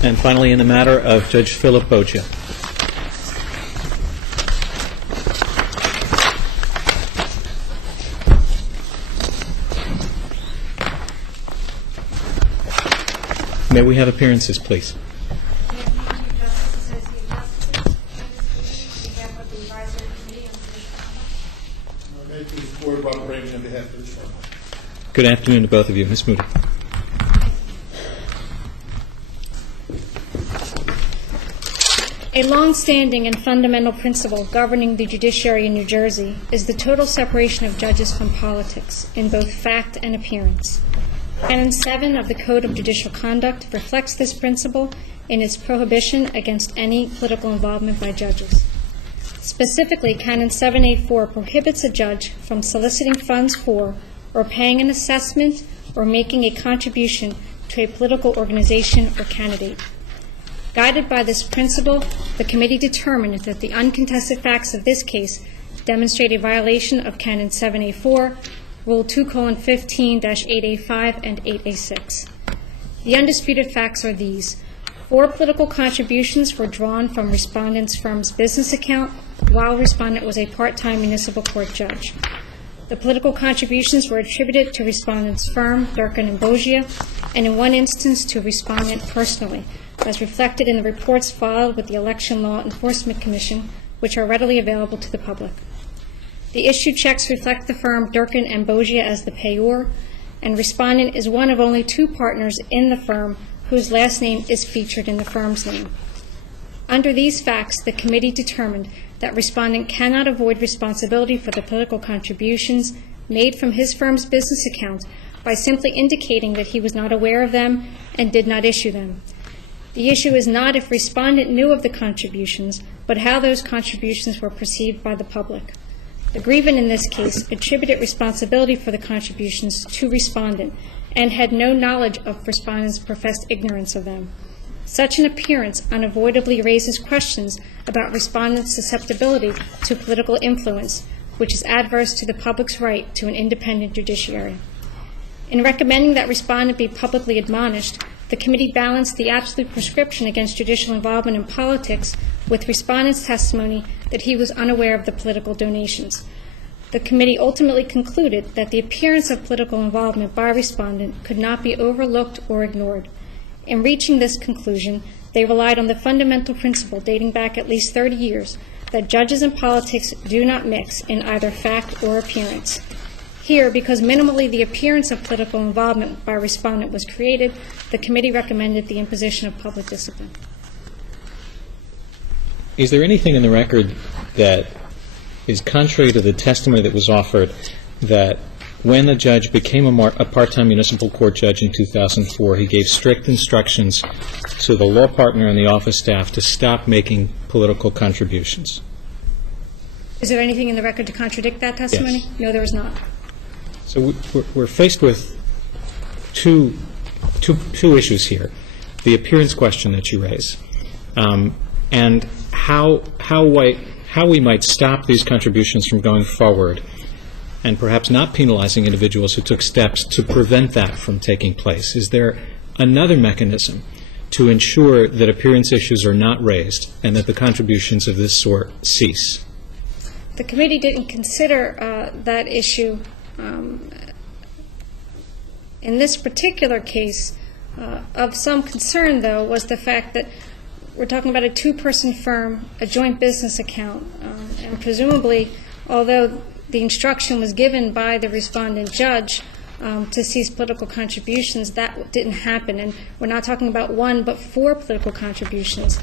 And finally, in the matter of Judge Philip Boggia. May we have appearances, please? Good afternoon to both of you. Ms. Moody. A long-standing and fundamental principle governing the judiciary in New Jersey is the total separation of judges from politics in both fact and appearance. Canon 7 of the Code of Judicial Conduct reflects this principle in its prohibition against any political involvement by judges. Specifically, Canon 7A4 prohibits a judge from soliciting funds for or paying an assessment or making a contribution to a political organization or candidate. Guided by this principle, the committee determined that the uncontested facts of this case demonstrate a violation of Canon 7A4, Rule 2:15-8A5 and 8A6. The undisputed facts are these. 4 political contributions were drawn from respondent's firm's business account while respondent was a part-time municipal court judge. The political contributions were attributed to respondent's firm, Durkin and Boggia, and in one instance to respondent personally, as reflected in the reports filed with the Election Law Enforcement Commission, which are readily available to the public. The issued checks reflect the firm Durkin and Boggia as the payor, and respondent is one of only 2 partners in the firm whose last name is featured in the firm's name. Under these facts, the committee determined that respondent cannot avoid responsibility for the political contributions made from his firm's business account by simply indicating that he was not aware of them and did not issue them. The issue is not if respondent knew of the contributions, but how those contributions were perceived by the public. The grievant in this case attributed responsibility for the contributions to respondent and had no knowledge of respondent's professed ignorance of them. Such an appearance unavoidably raises questions about respondent's susceptibility to political influence, which is adverse to the public's right to an independent judiciary. In recommending that respondent be publicly admonished, the committee balanced the absolute prescription against judicial involvement in politics with respondent's testimony that he was unaware of the political donations. The committee ultimately concluded that the appearance of political involvement by respondent could not be overlooked or ignored. In reaching this conclusion, they relied on the fundamental principle dating back at least 30 years that judges and politics do not mix in either fact or appearance. Here, because minimally the appearance of political involvement by respondent was created, the committee recommended the imposition of public discipline. Is there anything in the record that is contrary to the testimony that was offered that when a judge became a part-time municipal court judge in 2004, he gave strict instructions to the law partner and the office staff to stop making political contributions? Is there anything in the record to contradict that testimony? Yes. No, there is not. So we're faced with two issues here: the appearance question that you raise, and how we might stop these contributions from going forward, and perhaps not penalizing individuals who took steps to prevent that from taking place. Is there another mechanism to ensure that appearance issues are not raised and that the contributions of this sort cease? The committee didn't consider that issue. In this particular case, of some concern, though, was the fact that we're talking about a 2-person firm, a joint business account, and presumably, although the instruction was given by the respondent judge to cease political contributions, that didn't happen. And we're not talking about 1 but 4 political contributions.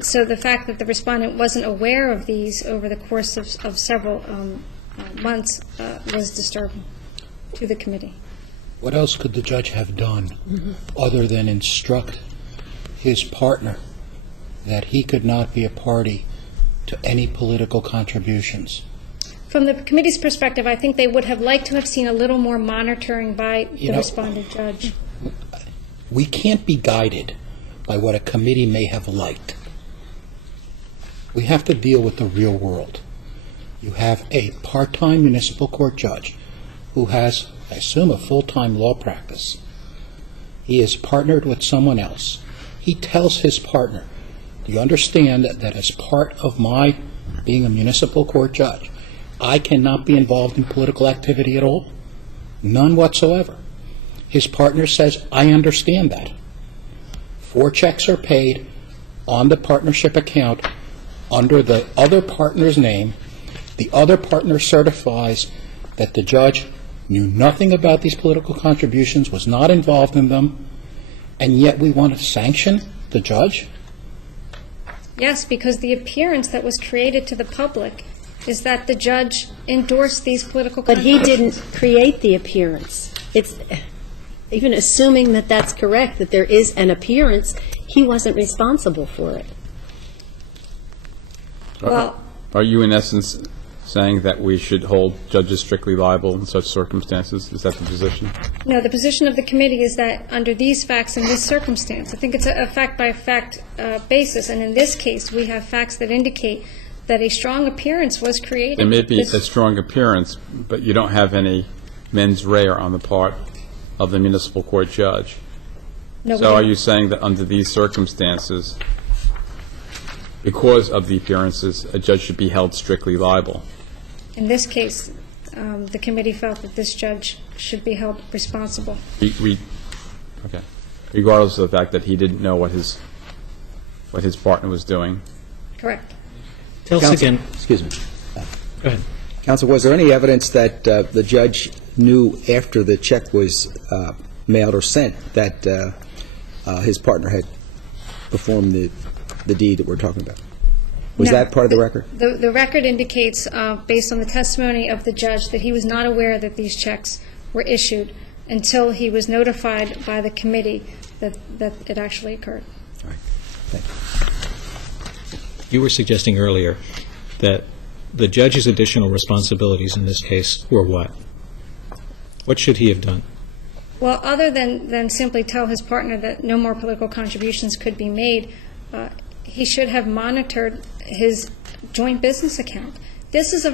So the fact that the respondent wasn't aware of these over the course of several months was disturbing to the committee. What else could the judge have done other than instruct his partner that he could not be a party to any political contributions? From the committee's perspective, I think they would have liked to have seen a little more monitoring by the respondent judge. We can't be guided by what a committee may have liked. We have to deal with the real world. You have a part-time municipal court judge who has, I assume, a full-time law practice. He is partnered with someone else. he tells his partner, do you understand that as part of my being a municipal court judge, I cannot be involved in political activity at all? None whatsoever. His partner says, I understand that. 4 checks are paid on the partnership account under the other partner's name. The other partner certifies that the judge knew nothing about these political contributions, was not involved in them, and yet we want to sanction the judge? Yes, because the appearance that was created to the public is that the judge endorsed these political But he contributions. didn't create the appearance. It's, even assuming that that's correct, that there is an appearance, he wasn't responsible for it. Well, Are you in essence saying that we should hold judges strictly liable in such circumstances? Is that the position? no, the position of the committee is that under these facts and this circumstance, I think it's a fact-by-fact basis, and in this case, we have facts that indicate that a strong appearance was created. There may be This- a strong appearance, but you don't have any mens rea on the part of the municipal court judge. No, we So are don't. you saying that under these circumstances, because of the appearances, a judge should be held strictly liable? In this case, the committee felt that this judge should be held responsible. Okay. Regardless of the fact that he didn't know what his partner was doing? Correct. Tell us Counsel- again. Excuse me. Go ahead. Counsel, was there any evidence that the judge knew after the check was mailed or sent that his partner had performed the deed that we're talking about? Was No. that part of the record? The record indicates, based on the testimony of the judge, that he was not aware that these checks were issued until he was notified by the committee that it actually occurred. All right. Thank you. You were suggesting earlier that the judge's additional responsibilities in this case were what? What should he have done? Well, other than simply tell his partner that no more political contributions could be made, he should have monitored his joint business account. This is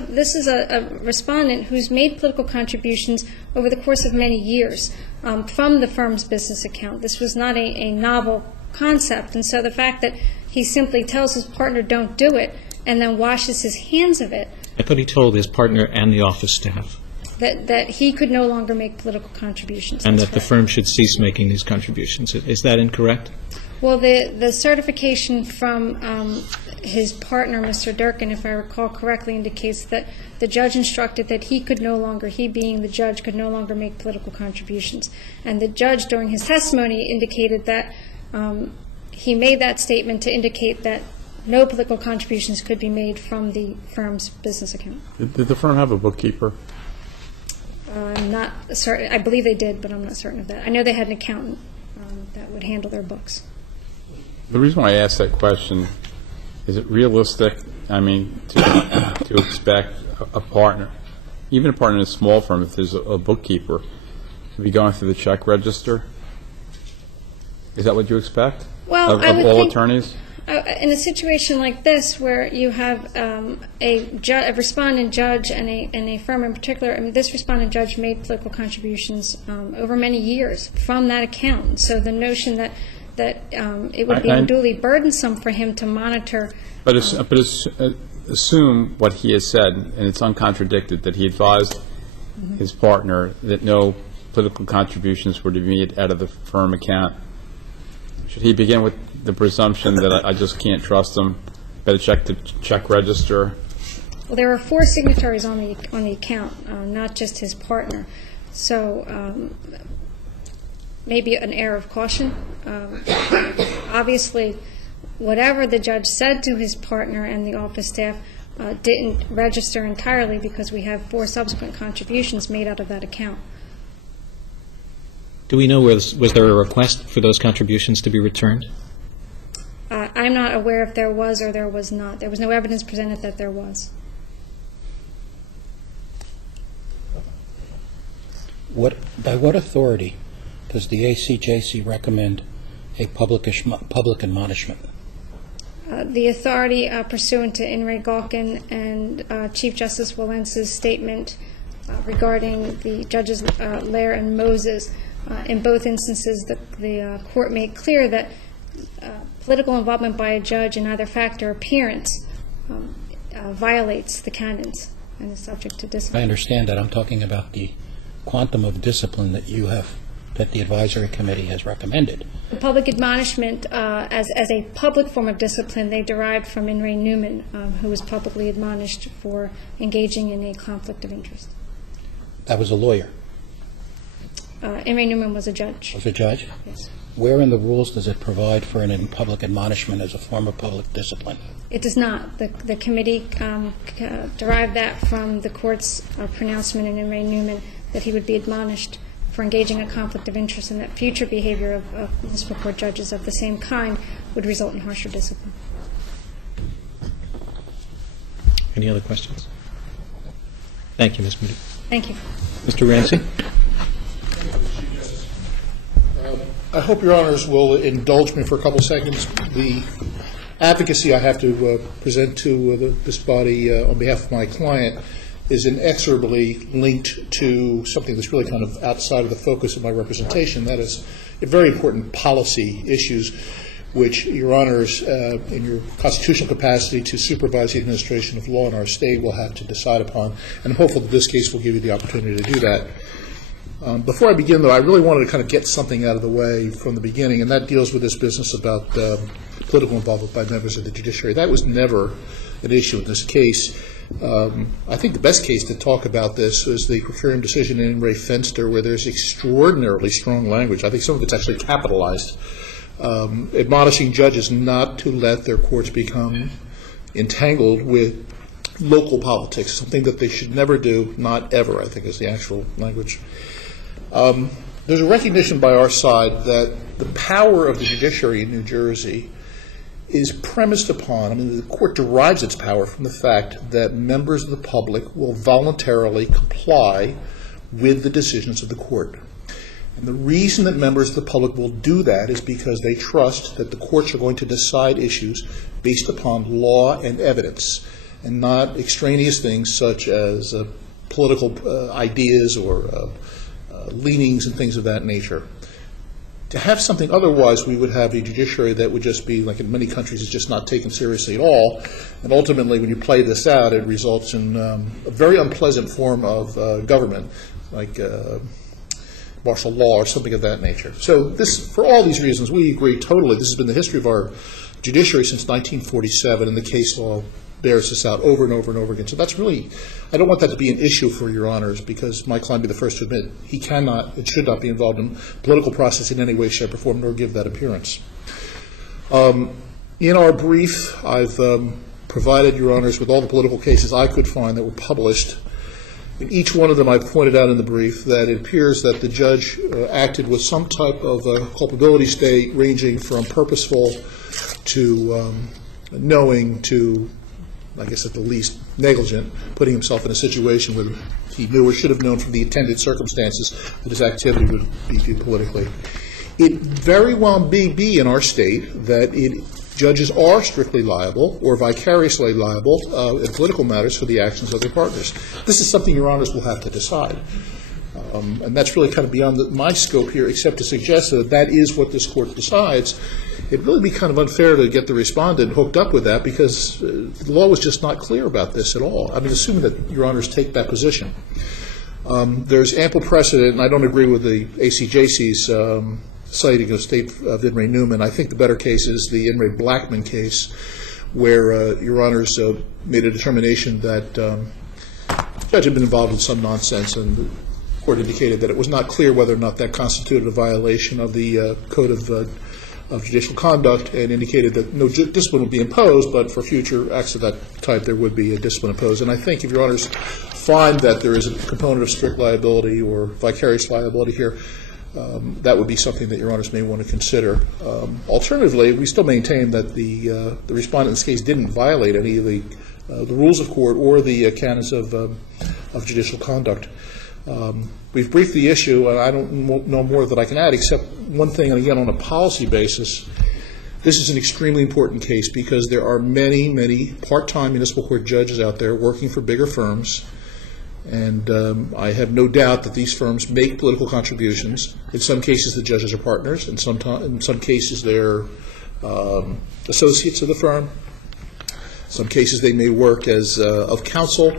a respondent who's made political contributions over the course of many years from the firm's business account. This was not a novel concept, and so the fact that he simply tells his partner don't do it and then washes his hands of it, I thought he told his partner and the office staff, that he could no longer make political contributions. and That's that the correct. firm should cease making these contributions. Is that incorrect? Well, the certification from his partner, Mr. Durkin, if I recall correctly, indicates that the judge instructed that he could no longer, he being the judge, could no longer make political contributions. And the judge, during his testimony, indicated that he made that statement to indicate that no political contributions could be made from the firm's business account. Did the firm have a bookkeeper? I'm not certain, I believe they did, but I'm not certain of that. I know they had an accountant that would handle their books. The reason why I asked that question, is it realistic, I mean, to expect a partner, even a partner in a small firm, if there's a bookkeeper, to be going through the check register? Is that what you expect? Well, of I would all think- attorneys? In a situation like this, where you have a respondent judge and a firm in particular, I mean, this respondent judge made political contributions over many years from that account. So the notion that it would be unduly burdensome for him to monitor. But assume what he has said, and it's uncontradicted, that he advised his partner that no political contributions were to be made out of the firm account. Should he begin with the presumption that I just can't trust him, better check the check register? Well, there were 4 signatories on the account, not just his partner. So maybe an air of caution. Obviously, whatever the judge said to his partner and the office staff didn't register entirely, because we have 4 subsequent contributions made out of that account. Do we know, was there a request for those contributions to be returned? I'm not aware if there was or there was not. There was no evidence presented that there was. By what authority does the ACJC recommend a public admonishment? The authority pursuant to In re Galkin and Chief Justice Walence's statement regarding the judges Lair and Moses. In both instances, the court made clear that political involvement by a judge in either fact or appearance violates the canons and is subject to I discipline. understand that. I'm talking about the quantum of discipline that that the advisory committee has recommended. The public admonishment, as a public form of discipline, they derived from In re Newman, who was publicly admonished for engaging in a conflict of interest. That was a lawyer. In re Newman was a judge. Was a judge? Yes. Where in the rules does it provide for an public admonishment as a form of public discipline? It does not. The committee derived that from the court's pronouncement in re Newman that he would be admonished for engaging in a conflict of interest, and that future behavior of municipal court judges of the same kind would result in harsher discipline. Any other questions? Thank you, Ms. Moody. Thank you. Mr. Ramsey? I hope Your Honors will indulge me for a couple seconds. The advocacy I have to present to this body on behalf of my client is inexorably linked to something that's really kind of outside of the focus of my representation. That is very important policy issues which Your Honors, in your constitutional capacity to supervise the administration of law in our state, will have to decide upon. And I'm hopeful that this case will give you the opportunity to do that. Before I begin, though, I really wanted to kind of get something out of the way from the beginning, and that deals with this business about political involvement by members of the judiciary. That was never an issue in this case. I think the best case to talk about this is the per curiam decision in Ray Fenster, where there's extraordinarily strong language. I think some of it's actually capitalized, admonishing judges not to let their courts become entangled with local politics, something that they should never do, not ever, I think is the actual language. There's a recognition by our side that the power of the judiciary in New Jersey is premised upon, the court derives its power from the fact that members of the public will voluntarily comply with the decisions of the court. And the reason that members of the public will do that is because they trust that the courts are going to decide issues based upon law and evidence, and not extraneous things such as political ideas or leanings and things of that nature. To have something otherwise, we would have a judiciary that would just be, like in many countries, is just not taken seriously at all. And ultimately, when you play this out, it results in a very unpleasant form of government, like martial law or something of that nature. So this, for all these reasons, we agree totally. This has been the history of our judiciary since 1947, and the case law bears this out over and over and over again. So that's really, I don't want that to be an issue for Your Honors, because my client be the first to admit he cannot, it should not be involved in political process in any way, shape, or form, nor give that appearance. In our brief, I've provided Your Honors with all the political cases I could find that were published. In each one of them, I've pointed out in the brief that it appears that the judge acted with some type of culpability state ranging from purposeful to knowing to, I guess at the least, negligent, putting himself in a situation where he knew or should have known from the attendant circumstances that his activity would be viewed politically. It very well may be in our state that judges are strictly liable or vicariously liable in political matters for the actions of their partners. This is something Your Honors will have to decide. And that's really kind of beyond my scope here, except to suggest that that is what this Court decides. It'd really be kind of unfair to get the respondent hooked up with that, because the law was just not clear about this at all. I mean, assuming that Your Honors take that position. There's ample precedent, and I don't agree with the ACJC's citing of State of In re Newman. I think the better case is the In re Blackman case, where Your Honors made a determination that the judge had been involved in some nonsense, and the Court indicated that it was not clear whether or not that constituted a violation of the Code of Judicial Conduct, and indicated that no discipline would be imposed, but for future acts of that type there would be a discipline imposed. And I think if Your Honors find that there is a component of strict liability or vicarious liability here, that would be something that Your Honors may want to consider. Alternatively, we still maintain that the respondent in this case didn't violate any of the rules of court or the canons of judicial conduct. We've briefed the issue, and I don't know more that I can add, except one thing, and again, on a policy basis, this is an extremely important case because there are many, many part-time municipal court judges out there working for bigger firms, and I have no doubt that these firms make political contributions. In some cases, the judges are partners. In some cases, they're associates of the firm. Some cases they may work as of counsel.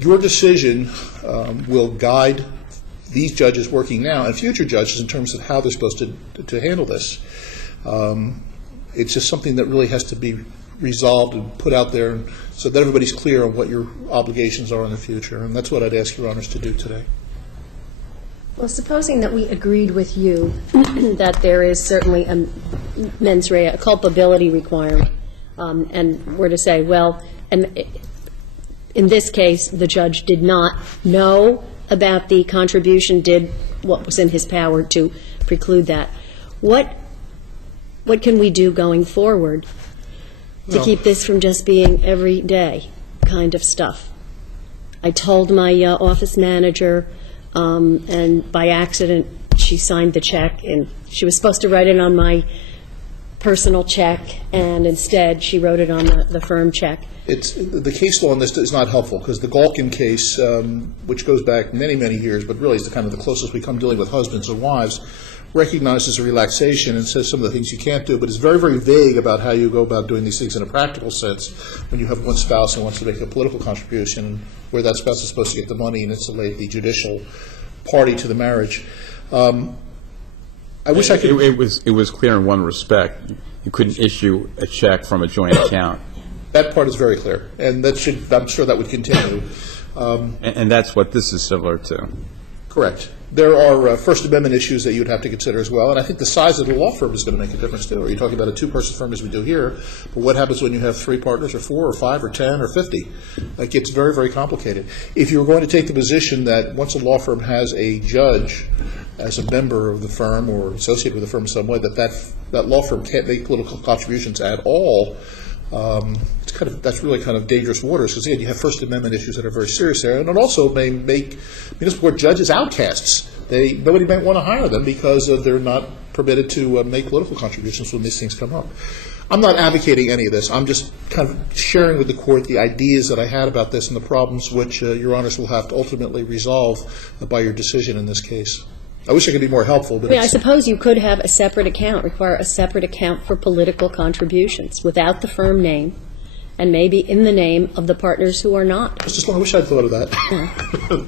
Your decision will guide these judges working now and future judges in terms of how they're supposed to handle this. It's just something that really has to be resolved and put out there so that everybody's clear on what your obligations are in the future. And that's what I'd ask Your Honors to do today. Well, supposing that we agreed with you that there is certainly a mens rea, a culpability requirement, and were to say, well, and in this case, the judge did not know about the contribution, did what was in his power to preclude that. What can we do going forward to keep this from just being everyday kind of stuff? I told my office manager, and by accident, she signed the check, and she was supposed to write it on my personal check, and instead, she wrote it on the firm check. The case law on this is not helpful, because the Galkin case, which goes back many, many years, but really is the closest we come dealing with husbands and wives, recognizes a relaxation and says some of the things you can't do, but it's very, very vague about how you go about doing these things in a practical sense when you have one spouse who wants to make a political contribution, where that spouse is supposed to get the money and insulate the judicial party to the marriage. I wish I could... It was clear in one respect. You couldn't issue a check from a joint account. That part is very clear, and I'm sure that would continue. And that's what this is similar to. Correct. There are First Amendment issues that you would have to consider as well, and I think the size of the law firm is going to make a difference too. Are you talking about a two-person firm as we do here? But what happens when you have 3 partners, or 4, or 5, or 10, or 50? It gets very, very complicated. If you were going to take the position that once a law firm has a judge as a member of the firm or associated with the firm in some way, that law firm can't make political contributions at all, that's really kind of dangerous waters, because again, you have First Amendment issues that are very serious there, and it also may make municipal court judges outcasts. Nobody might want to hire them because they're not permitted to make political contributions when these things come up. I'm not advocating any of this. I'm just kind of sharing with the court the ideas that I had about this and the problems which Your Honors will have to ultimately resolve by your decision in this case. I wish I could be more helpful, but I suppose you could have a separate account, require a separate account for political contributions without the firm name, and maybe in the name of the partners who are not. I wish I'd thought of that.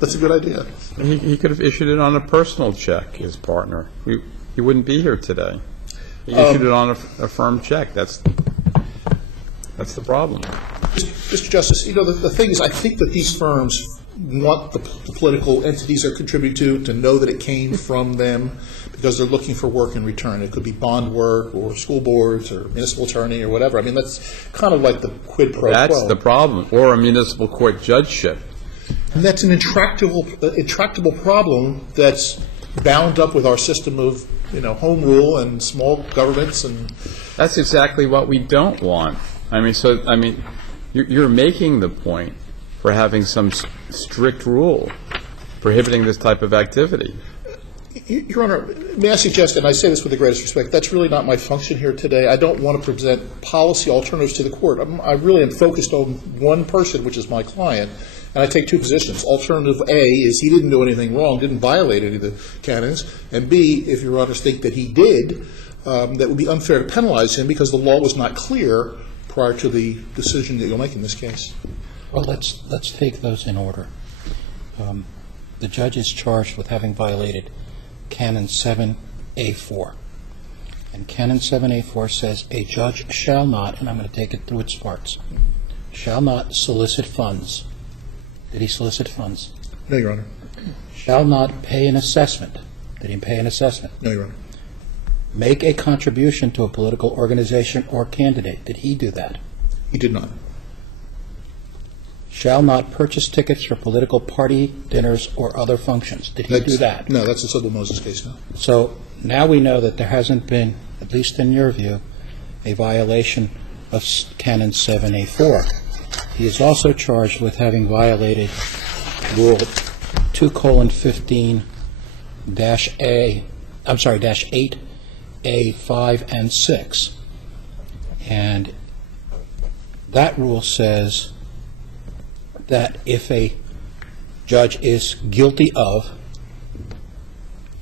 That's a good idea. He could have issued it on a personal check, his partner. He wouldn't be here today. He issued it on a firm check. That's the problem. Mr. Justice, the thing is, I think that these firms want the political entities they're contributing to know that it came from them, because they're looking for work in return. It could be bond work or school boards or municipal attorney or whatever. I mean, that's kind of like the quid pro quo. That's the problem. Or a municipal court judgeship. And that's an intractable problem that's bound up with our system of, home rule and small governments. And that's exactly what we don't want. You're making the point for having some strict rule prohibiting this type of activity. Your Honor, may I suggest, and I say this with the greatest respect, that's really not my function here today. I don't want to present policy alternatives to the court. I really am focused on one person, which is my client, and I take 2 positions. Alternative A is he didn't do anything wrong, didn't violate any of the canons, and B, if Your Honors think that he did, that would be unfair to penalize him because the law was not clear prior to the decision that you'll make in this case. Well, let's take those in order. The judge is charged with having violated Canon 7A4. And Canon 7A4 says, a judge shall not, and I'm going to take it through its parts, shall not solicit funds. Did he solicit funds? No, Your Honor. Shall not pay an assessment. Did he pay an assessment? No, Your Honor. Make a contribution to a political organization or candidate. Did he do that? He did not. Shall not purchase tickets for political party dinners or other functions. Did he do that? No, that's a civil Moses case now. So now we know that there hasn't been, at least in your view, a violation of Canon 7A4. He is also charged with having violated Rule 2:15-8A, 5, and 6. And that rule says that if a judge is guilty of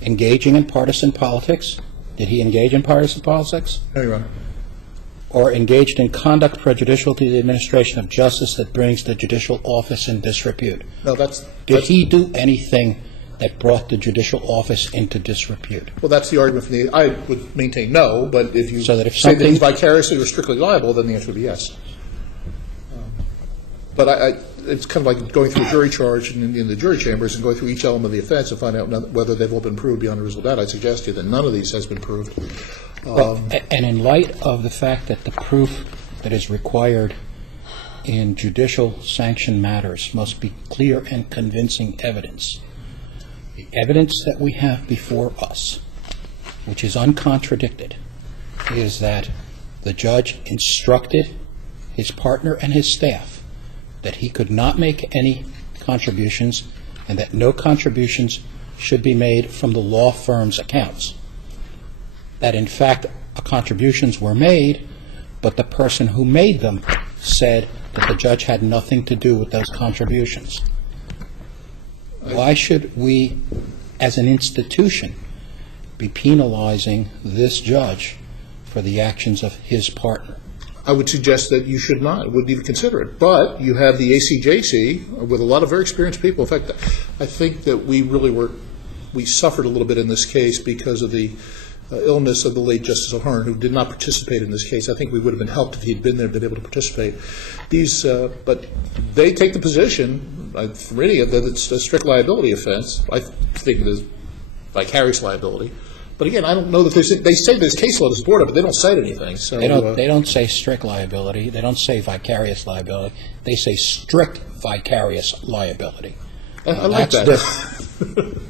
engaging in partisan politics, Did he engage in partisan politics? No, Your Honor. Or engaged in conduct prejudicial to the administration of justice that brings the judicial office in disrepute? No, that's Did he do anything that brought the judicial office into disrepute? well, that's the argument from the, I would maintain no, but if you So that if say that he's something- vicariously or strictly liable, then the answer would be yes. But it's kind of like going through a jury charge in the jury chambers and going through each element of the offense and find out whether they've all been proved beyond a reasonable doubt. I'd suggest to you that none of these has been proved. And in light of the fact that the proof that is required in judicial sanction matters must be clear and convincing evidence, the evidence that we have before us, which is uncontradicted, is that the judge instructed his partner and his staff that he could not make any contributions and that no contributions should be made from the law firm's accounts. That, in fact, contributions were made, but the person who made them said that the judge had nothing to do with those contributions. Why should we, as an institution, be penalizing this judge for the actions of his partner? I would suggest that you should not, wouldn't even consider it. But you have the ACJC with a lot of very experienced people. In fact, I think that we suffered a little bit in this case because of the illness of the late Justice O'Hearn, who did not participate in this case. I think we would have been helped if he'd been there and been able to participate. But they take the position, from reading it, that it's a strict liability offense. I think it is vicarious liability. But again, I don't know that they say there's case law to support it, but they don't cite anything. So They don't say strict liability. They don't say vicarious liability. They say strict vicarious liability. I like That's that.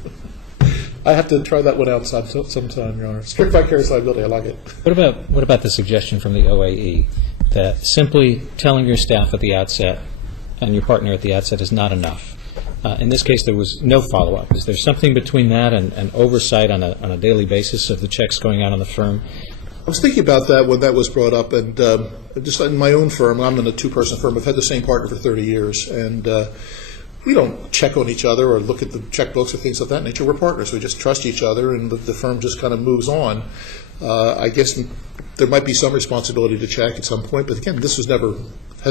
I have to try that one out sometime, Your Honor. Strict vicarious liability, I like it. What about the suggestion from the OAE that simply telling your staff at the outset and your partner at the outset is not enough? In this case, there was no follow-up. Is there something between that and oversight on a daily basis of the checks going out on the firm? I was thinking about that when that was brought up, and just in my own firm, I'm in a two-person firm. I've had the same partner for 30 years, and we don't check on each other or look at the checkbooks or things of that nature. We're partners. We just trust each other, and the firm just kind of moves on. I guess there might be some responsibility to check at some point, but again, this has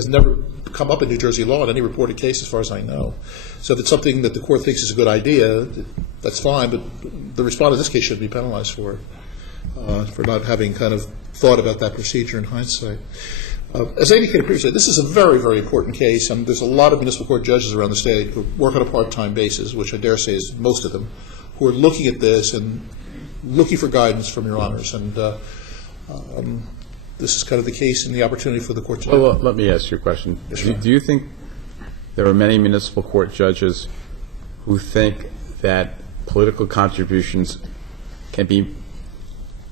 never come up in New Jersey law in any reported case, as far as I know. So if it's something that the court thinks is a good idea, that's fine, but the respondent in this case should be penalized for not having kind of thought about that procedure in hindsight. As I indicated previously, this is a very, very important case. There's a lot of municipal court judges around the state who work on a part-time basis, which I dare say is most of them, who are looking at this and looking for guidance from Your Honors. And this is kind of the case and the opportunity for the court to Well, let me ask you a question. Do you think there are many municipal court judges who think that political contributions can be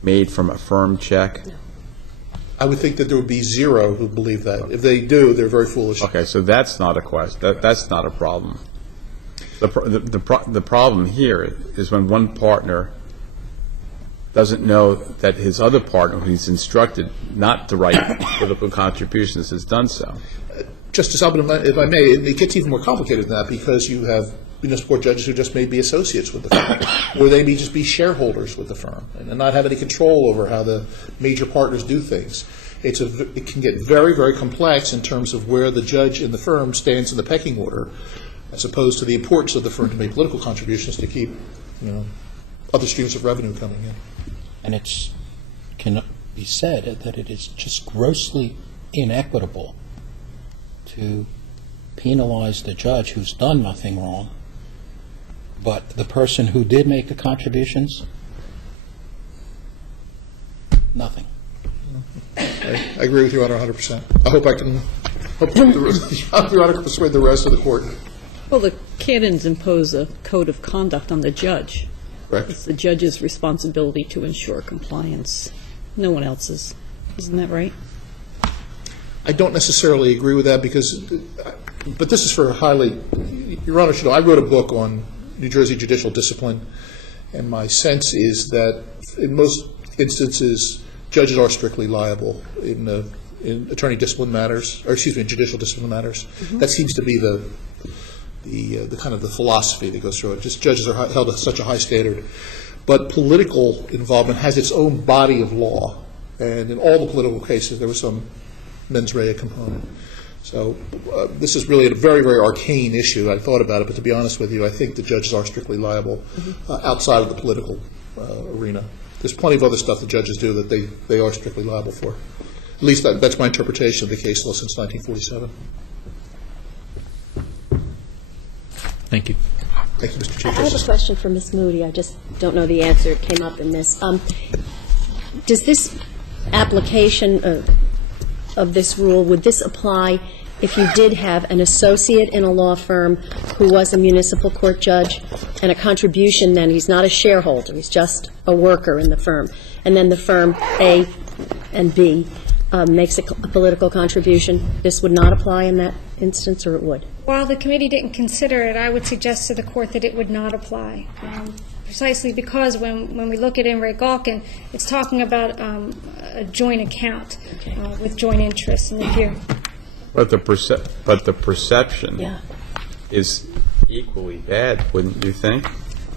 made from a firm check? I would think that there would be zero who believe that. If they do, they're very foolish. Okay, so that's not a question. That's not a problem. The problem here is when one partner doesn't know that his other partner, who he's instructed not to write political contributions, has done so. Justice Albin, if I may, it gets even more complicated than that because you have municipal court judges who just may be associates with the firm, or they may just be shareholders with the firm and not have any control over how the major partners do things. It can get very, very complex in terms of where the judge in the firm stands in the pecking order, as opposed to the importance of the firm to make political contributions to keep, other streams of revenue coming in. And it can be said that it is just grossly inequitable to penalize the judge who's done nothing wrong, but the person who did make the contributions, nothing. I agree with Your Honor 100%. I hope Your Honor can persuade the rest of the court. Well, the canons impose a code of conduct on the judge. Correct. It's the judge's responsibility to ensure compliance. No one else's. Isn't that right? I don't necessarily agree with that but this is for Your Honor should know, I wrote a book on New Jersey judicial discipline, and my sense is that in most instances, judges are strictly liable in attorney discipline matters, or excuse me, in judicial discipline matters. Mm-hmm. That seems to be the kind of the philosophy that goes through it. Just judges are held to such a high standard. But political involvement has its own body of law, and in all the political cases, there was some mens rea component. So this is really a very, very arcane issue. I thought about it, but to be honest with you, I think the judges are strictly liable outside of the political arena. There's plenty of other stuff the judges do that they are strictly liable for. At least that's my interpretation of the case law since 1947. Thank you. Thank you, Mr. Chief I have a Justice. question for Ms. Moody. I just don't know the answer. It came up in this. Does this application of this rule, would this apply if you did have an associate in a law firm who was a municipal court judge and a contribution, then he's not a shareholder, he's just a worker in the firm, and then the firm A and B makes a political contribution? This would not apply in that instance, or it would? While the committee didn't consider it, I would suggest to the court that it would not apply, precisely because when we look at In re Galkin, it's talking about a joint account with joint interests. And if you're But the perception is equally bad, wouldn't you think?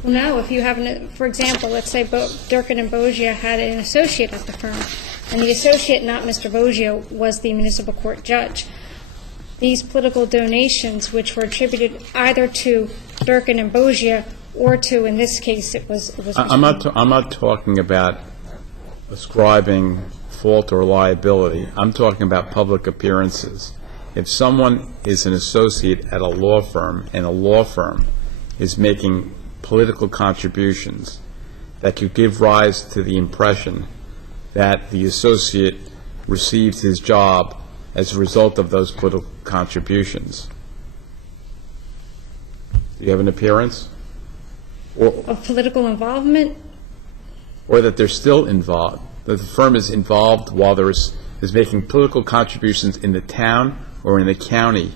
Well, no, if you have, for example, let's say Durkin and Boggia had an associate at the firm, and the associate, not Mr. Boggia, was the municipal court judge. These political donations, which were attributed either to Durkin and Boggia or to, in this case, it was. I'm not talking about ascribing fault or liability. I'm talking about public appearances. If someone is an associate at a law firm and a law firm is making political contributions that could give rise to the impression that the associate received his job as a result of those political contributions, do you have an appearance? Of political involvement? Or that they're still involved, that the firm is involved while is making political contributions in the town or in the county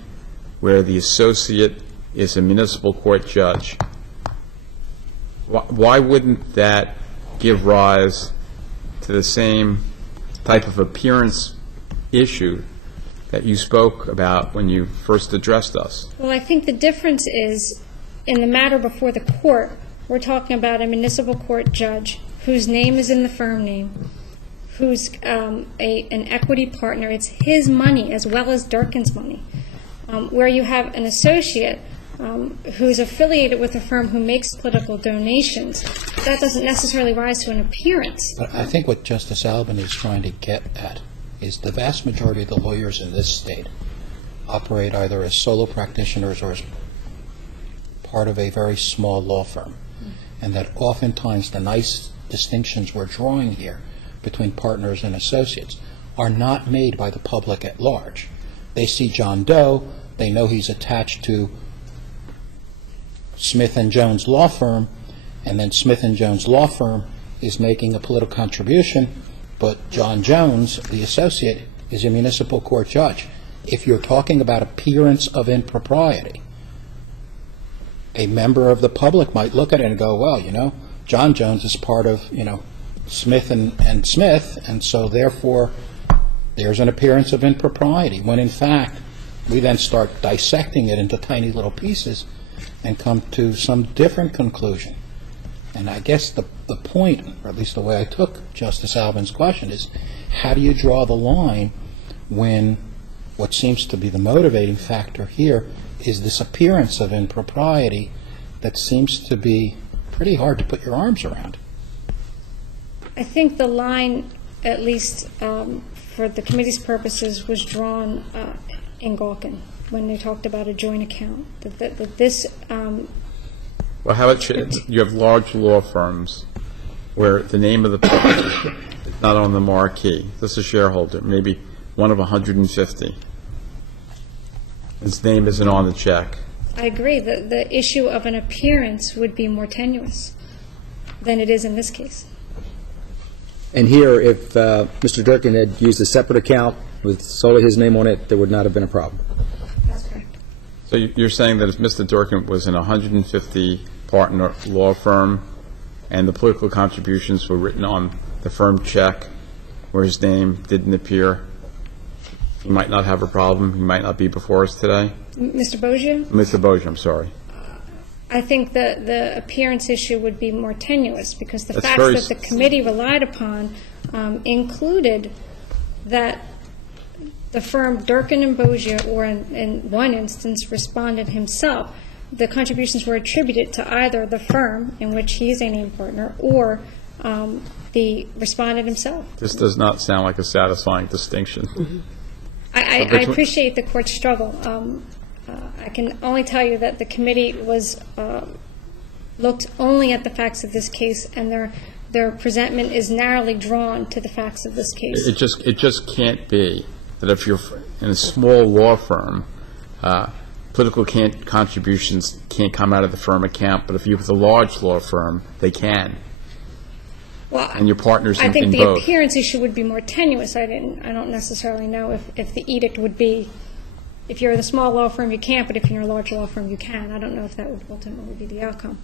where the associate is a municipal court judge. Why wouldn't that give rise to the same type of appearance issue that you spoke about when you first addressed us? Well, I think the difference is, in the matter before the court, we're talking about a municipal court judge whose name is in the firm name, who's an equity partner. It's his money as well as Durkin's money. Where you have an associate who's affiliated with a firm who makes political donations, that doesn't necessarily rise to an appearance. But I think what Justice Albany is trying to get at is the vast majority of the lawyers in this state operate either as solo practitioners or as part of a very small law firm, and that oftentimes the nice distinctions we're drawing here between partners and associates are not made by the public at large. They see John Doe, they know he's attached to Smith & Jones Law Firm, and then Smith & Jones Law Firm is making a political contribution, but John Jones, the associate, is a municipal court judge. If you're talking about appearance of impropriety, a member of the public might look at it and go, well, John Jones is part of, Smith and Smith, and so therefore there's an appearance of impropriety, when in fact we then start dissecting it into tiny little pieces and come to some different conclusion. And I guess the point, or at least the way I took Justice Albin's question, is how do you draw the line when what seems to be the motivating factor here is this appearance of impropriety that seems to be pretty hard to put your arms around? I think the line, at least for the committee's purposes, was drawn in Galkin when they talked about a joint account. That this. Well, how about you have large law firms where the name of the partner is not on the marquee. This is a shareholder, maybe one of 150. His name isn't on the check. I agree. The issue of an appearance would be more tenuous than it is in this case. And here, if Mr. Durkin had used a separate account with solely his name on it, there would not have been a problem. That's correct. So you're saying that if Mr. Durkin was in a 150-partner law firm and the political contributions were written on the firm check where his name didn't appear, he might not have a problem? He might not be before us today? Mr. Boggia? Mr. Boggia, I'm sorry. I think the appearance issue would be more tenuous, because the That's facts very that the committee relied upon included that the firm Durkin and Boggia, or in one instance, responded himself. The contributions were attributed to either the firm, in which he is a named partner, or the respondent himself. This does not sound like a satisfying distinction. I appreciate the court's struggle. I can only tell you that the committee looked only at the facts of this case, and their presentment is narrowly drawn to the facts of this case. It just can't be that if you're in a small law firm, political contributions can't come out of the firm account, but if you're with a large law firm, they can. Well, And your partners I in think both. the appearance issue would be more tenuous. I don't necessarily know if the edict would be, if you're in a small law firm, you can't, but if you're in a large law firm, you can. I don't know if that would ultimately be the outcome.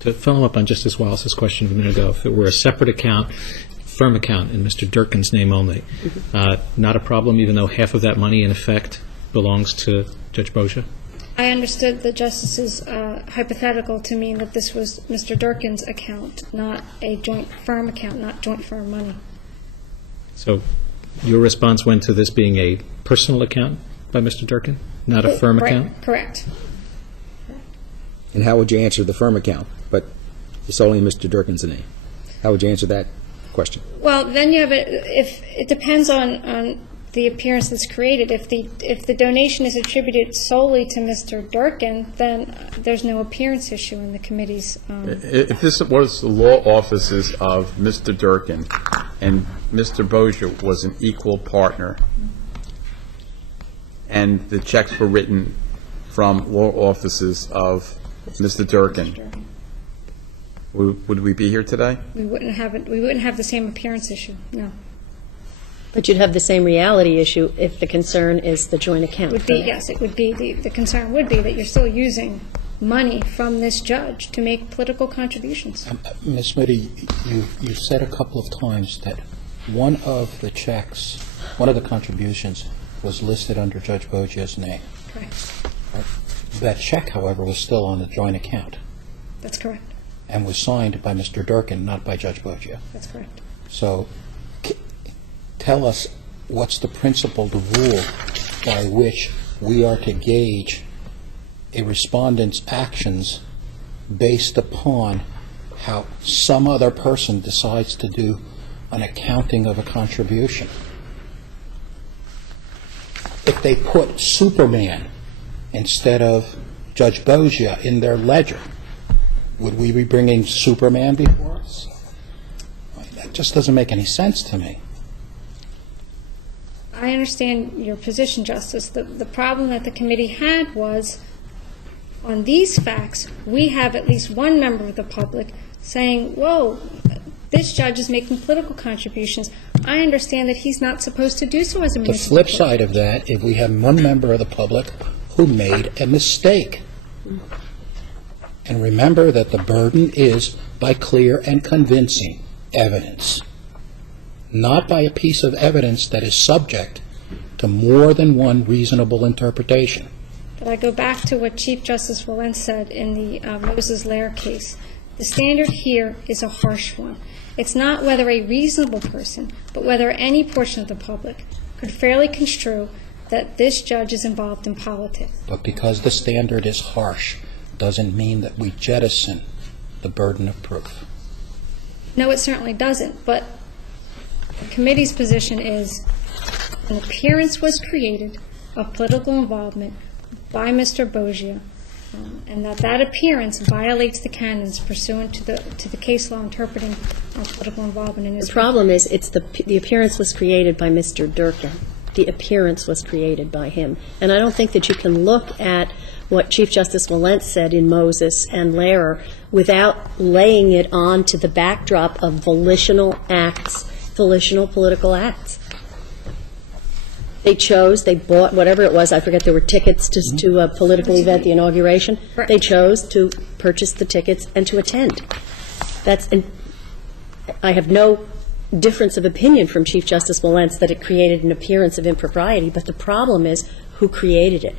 To follow up on Justice Wallace's question a minute ago, if it were a separate account, firm account, in Mr. Durkin's name only, not a problem, even though half of that money, in effect, belongs to Judge Boggia? I understood the Justice's hypothetical to mean that this was Mr. Durkin's account, not a joint firm account, not joint firm money. So your response went to this being a personal account by Mr. Durkin, not a firm Right, account? correct. And how would you answer the firm account? But it's only Mr. Durkin's name. How would you answer that question? Well, then you have if it depends on the appearance that's created. If the donation is attributed solely to Mr. Durkin, then there's no appearance issue in the committee's. If this was the law offices of Mr. Durkin and Mr. Boggia was an equal partner, and the checks were written from law offices of Mr. Durkin, would we be here today? We wouldn't have the same appearance issue. No. But you'd have the same reality issue if the concern is the joint account. Would be, yes, it would be, the concern would be that you're still using money from this judge to make political contributions. Ms. Smitty, you said a couple of times that one of the checks, one of the contributions was listed under Judge Boggia's name. Correct. That check, however, was still on the joint account That's correct. and was signed by Mr. Durkin, not by Judge Boggia. That's correct. So tell us what's the principle, the rule by which we are to gauge a respondent's actions based upon how some other person decides to do an accounting of a contribution. If they put Superman instead of Judge Boggia in their ledger, would we be bringing Superman before us? That just doesn't make any sense to me. I understand your position, Justice. The problem that the committee had was, on these facts, we have at least one member of the public saying, whoa, this judge is making political contributions. I understand that he's not supposed to do so as a The municipal flip court. side of that, if we have one member of the public who made a mistake. And remember that the burden is by clear and convincing evidence, not by a piece of evidence that is subject to more than one reasonable interpretation. But I go back to what Chief Justice Walent said in the Moses-Lair case. The standard here is a harsh one. It's not whether a reasonable person, but whether any portion of the public could fairly construe that this judge is involved in politics. But because the standard is harsh, doesn't mean that we jettison the burden of proof. No, it certainly doesn't, but the committee's position is an appearance was created of political involvement by Mr. Boggia, and that appearance violates the canons pursuant to the case law interpreting political involvement in his. The problem is, the appearance was created by Mr. Durkin. The appearance was created by him. And I don't think that you can look at what Chief Justice Walent said in Moses and Lehrer without laying it on to the backdrop of volitional acts, volitional political acts. They chose, they bought whatever it was, I forget, there were tickets to a political event, the inauguration. They chose to purchase the tickets and to attend. I have no difference of opinion from Chief Justice Walent that it created an appearance of impropriety, but the problem is who created it.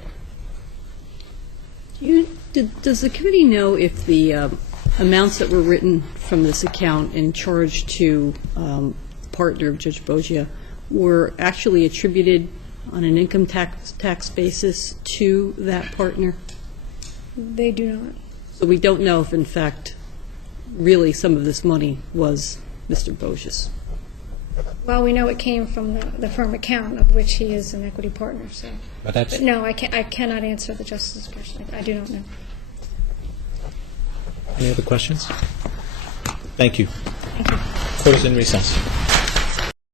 Does the committee know if the amounts that were written from this account and charged to partner of Judge Boggia were actually attributed on an income tax basis to that partner? They do not. So we don't know if, in fact, really some of this money was Mr. Boggia's. Well, we know it came from the firm account, of which he is an equity partner, so. But that's, But no, I cannot answer the Justice's question. I do not know. Any other questions? Thank you. Thank you. Court is in recess.